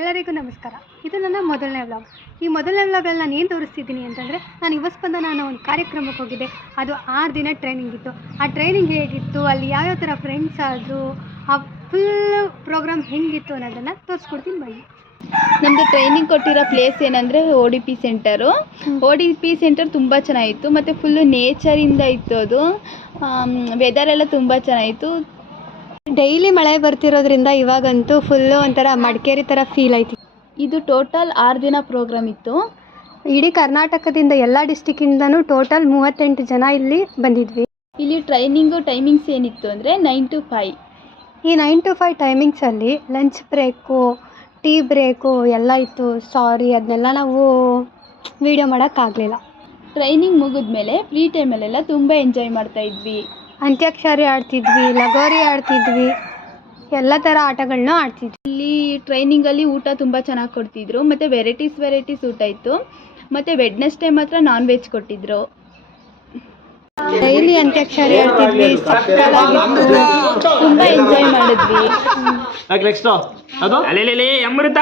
ಎಲ್ಲರಿಗೂ ನಮಸ್ಕಾರ. ಇದು ನನ್ನ ಮೊದಲನೇ ವ್ಲಾಗ್. ಈ ಮೊದಲನೇ ವ್ಲಾಗಲ್ಲಿ ನಾನು ಏನು ತೋರಿಸ್ತಿದ್ದೀನಿ ಅಂತಂದರೆ, ನಾನು ಯುವ ಸ್ಪಂದನ ಅನ್ನೋ ಒಂದು ಕಾರ್ಯಕ್ರಮಕ್ಕೆ ಹೋಗಿದ್ದೆ. ಅದು 6 ದಿನ ಟ್ರೈನಿಂಗ್ ಇತ್ತು. ಆ ಟ್ರೈನಿಂಗ್ ಹೇಗಿತ್ತು, ಅಲ್ಲಿ ಯಾವ್ಯಾವ ಥರ ಫ್ರೆಂಡ್ಸ್ ಆದರು, ಆ ಫುಲ್ ಪ್ರೋಗ್ರಾಮ್ ಹೆಂಗಿತ್ತು ಅನ್ನೋದನ್ನು ತೋರಿಸ್ಕೊಡ್ತೀನಿ ಬನ್ನಿ. ನಮ್ಮದು ಟ್ರೈನಿಂಗ್ ಕೊಟ್ಟಿರೋ ಪ್ಲೇಸ್ ಏನಂದರೆ ODP ಸೆಂಟರು. ODP ಸೆಂಟರ್ ತುಂಬ ಚೆನ್ನಾಗಿತ್ತು ಮತ್ತು ಫುಲ್ಲು ನೇಚರಿಂದ ಇತ್ತು. ಅದು ವೆದರೆಲ್ಲ ತುಂಬ ಚೆನ್ನಾಗಿತ್ತು. ಡೈಲಿ ಮಳೆ ಬರ್ತಿರೋದ್ರಿಂದ ಇವಾಗಂತೂ ಫುಲ್ಲು ಒಂಥರ ಮಡಿಕೇರಿ ಥರ ಫೀಲ್ ಆಯ್ತು. ಇದು ಟೋಟಲ್ 6 ದಿನ ಪ್ರೋಗ್ರಾಮ್ ಇತ್ತು. ಇಡೀ ಕರ್ನಾಟಕದಿಂದ ಎಲ್ಲ ಡಿಸ್ಟಿಕ್ಕಿಂದನೂ ಟೋಟಲ್ 38 ಜನ ಇಲ್ಲಿ ಬಂದಿದ್ವಿ. ಇಲ್ಲಿ ಟೈಮಿಂಗ್ಸ್ ಏನಿತ್ತು ಅಂದರೆ 9 to 5. ಈ 9 to 5 ಟೈಮಿಂಗ್ಸಲ್ಲಿ ಲಂಚ್ ಬ್ರೇಕು, ಟೀ ಬ್ರೇಕು ಎಲ್ಲ ಇತ್ತು. ಸಾರಿ, ಅದನ್ನೆಲ್ಲ ನಾವು ವೀಡಿಯೋ ಮಾಡೋಕ್ಕಾಗಲಿಲ್ಲ. ಟ್ರೈನಿಂಗ್ ಮುಗಿದ್ಮೇಲೆ ಫ್ರೀ ಟೈಮಲ್ಲೆಲ್ಲ ತುಂಬ ಎಂಜಾಯ್ ಮಾಡ್ತಾಯಿದ್ವಿ. ಅಂತ್ಯಾಕ್ಷರಿ ಆಡ್ತಿದ್ವಿ, ಲಗೋರಿ ಆಡ್ತಿದ್ವಿ, ಎಲ್ಲ ಥರ ಆಟಗಳನ್ನ ಆಡ್ತಿದ್ವಿ. ಇಲ್ಲಿ ಟ್ರೈನಿಂಗಲ್ಲಿ ಊಟ ತುಂಬ ಚೆನ್ನಾಗಿ ಕೊಡ್ತಿದ್ರು ಮತ್ತು ವೆರೈಟೀಸ್ ಊಟ ಇತ್ತು. ಮತ್ತು ವೆಡ್ನೆಸ್ಡೇ ಮಾತ್ರ ನಾನ್ ವೆಜ್ ಕೊಟ್ಟಿದ್ರು. ಡೈಲಿ ಅಂತ್ಯಾಕ್ಷರಿ ಆಡ್ತಿದ್ವಿ, ಸಕ್ಕತ್ತಾಗಿತ್ತು, ತುಂಬ ಎಂಜಾಯ್ ಮಾಡಿದ್ವಿ. ಅಮೃತ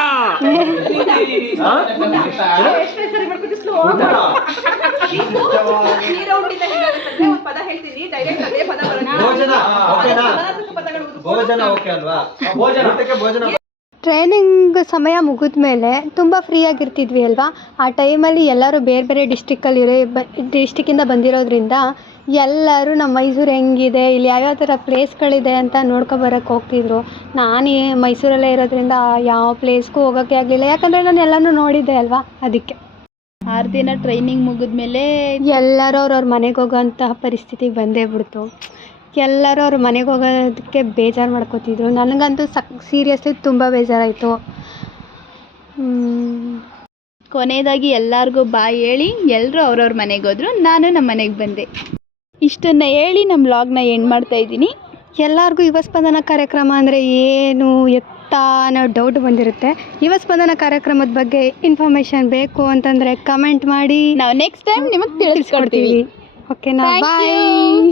ಟ್ರೈನಿಂಗ್ ಸಮಯ ಮುಗಿದ ಮೇಲೆ ತುಂಬ ಫ್ರೀಯಾಗಿರ್ತಿದ್ವಿ ಅಲ್ವಾ. ಆ ಟೈಮಲ್ಲಿ ಎಲ್ಲರೂ ಬೇರೆ ಬೇರೆ ಡಿಸ್ಟಿಕ್ಕಿಂದ ಬಂದಿರೋದ್ರಿಂದ ಎಲ್ಲರೂ ನಮ್ಮ ಮೈಸೂರು ಹೆಂಗಿದೆ, ಇಲ್ಲಿ ಯಾವ್ಯಾವ ಥರ ಪ್ಲೇಸ್ಗಳಿದೆ ಅಂತ ನೋಡ್ಕೊಬರಕ್ಕೆ ಹೋಗ್ತಿದ್ರು. ನಾನು ಮೈಸೂರಲ್ಲೇ ಇರೋದ್ರಿಂದ ಯಾವ ಪ್ಲೇಸ್ಗೂ ಹೋಗೋಕ್ಕೆ ಆಗಲಿಲ್ಲ, ಯಾಕಂದರೆ ನಾನು ಎಲ್ಲನೂ ನೋಡಿದ್ದೆ ಅಲ್ವಾ, ಅದಕ್ಕೆ. 6 ದಿನ ಟ್ರೈನಿಂಗ್ ಮುಗಿದ್ಮೇಲೆ ಎಲ್ಲರೂ ಅವ್ರವ್ರ ಮನೆಗೆ ಹೋಗೋಂತಹ ಪರಿಸ್ಥಿತಿ ಬಂದೇ ಬಿಡ್ತು. ಎಲ್ಲರೂ ಅವ್ರ ಮನೆಗೆ ಹೋಗೋದಕ್ಕೆ ಬೇಜಾರು ಮಾಡ್ಕೋತಿದ್ರು. ನನಗಂತೂ ಸೀರಿಯಸ್ಲಿ ತುಂಬ ಬೇಜಾರಾಯಿತು. ಕೊನೆಯದಾಗಿ ಎಲ್ಲರಿಗೂ ಬಾಯ್ ಹೇಳಿ ಎಲ್ಲರೂ ಅವ್ರವ್ರ ಮನೆಗೆ ಹೋದ್ರು. ನಾನು ನಮ್ಮ ಮನೆಗೆ ಬಂದೆ. ಇಷ್ಟನ್ನು ಹೇಳಿ ನಮ್ಮ ವ್ಲಾಗ್ನ ಎಂಡ್ ಮಾಡ್ತಾಯಿದ್ದೀನಿ. ಎಲ್ಲರಿಗೂ ಯುವ ಸ್ಪಂದನ ಕಾರ್ಯಕ್ರಮ ಅಂದರೆ ಏನು ಎತ್ತ ಅನ್ನೋ ಡೌಟ್ ಬಂದಿರುತ್ತೆ. ಯುವ ಸ್ಪಂದನ ಕಾರ್ಯಕ್ರಮದ ಬಗ್ಗೆ ಇನ್ಫಾರ್ಮೇಷನ್ ಬೇಕು ಅಂತಂದರೆ ಕಮೆಂಟ್ ಮಾಡಿ, ನಾವು ನೆಕ್ಸ್ಟ್ ಟೈಮ್ ನಿಮಗೆ ತಿಳಿಸ್ಕೊಡ್ತೀವಿ. ಓಕೆನಾ? ಬಾಯ್.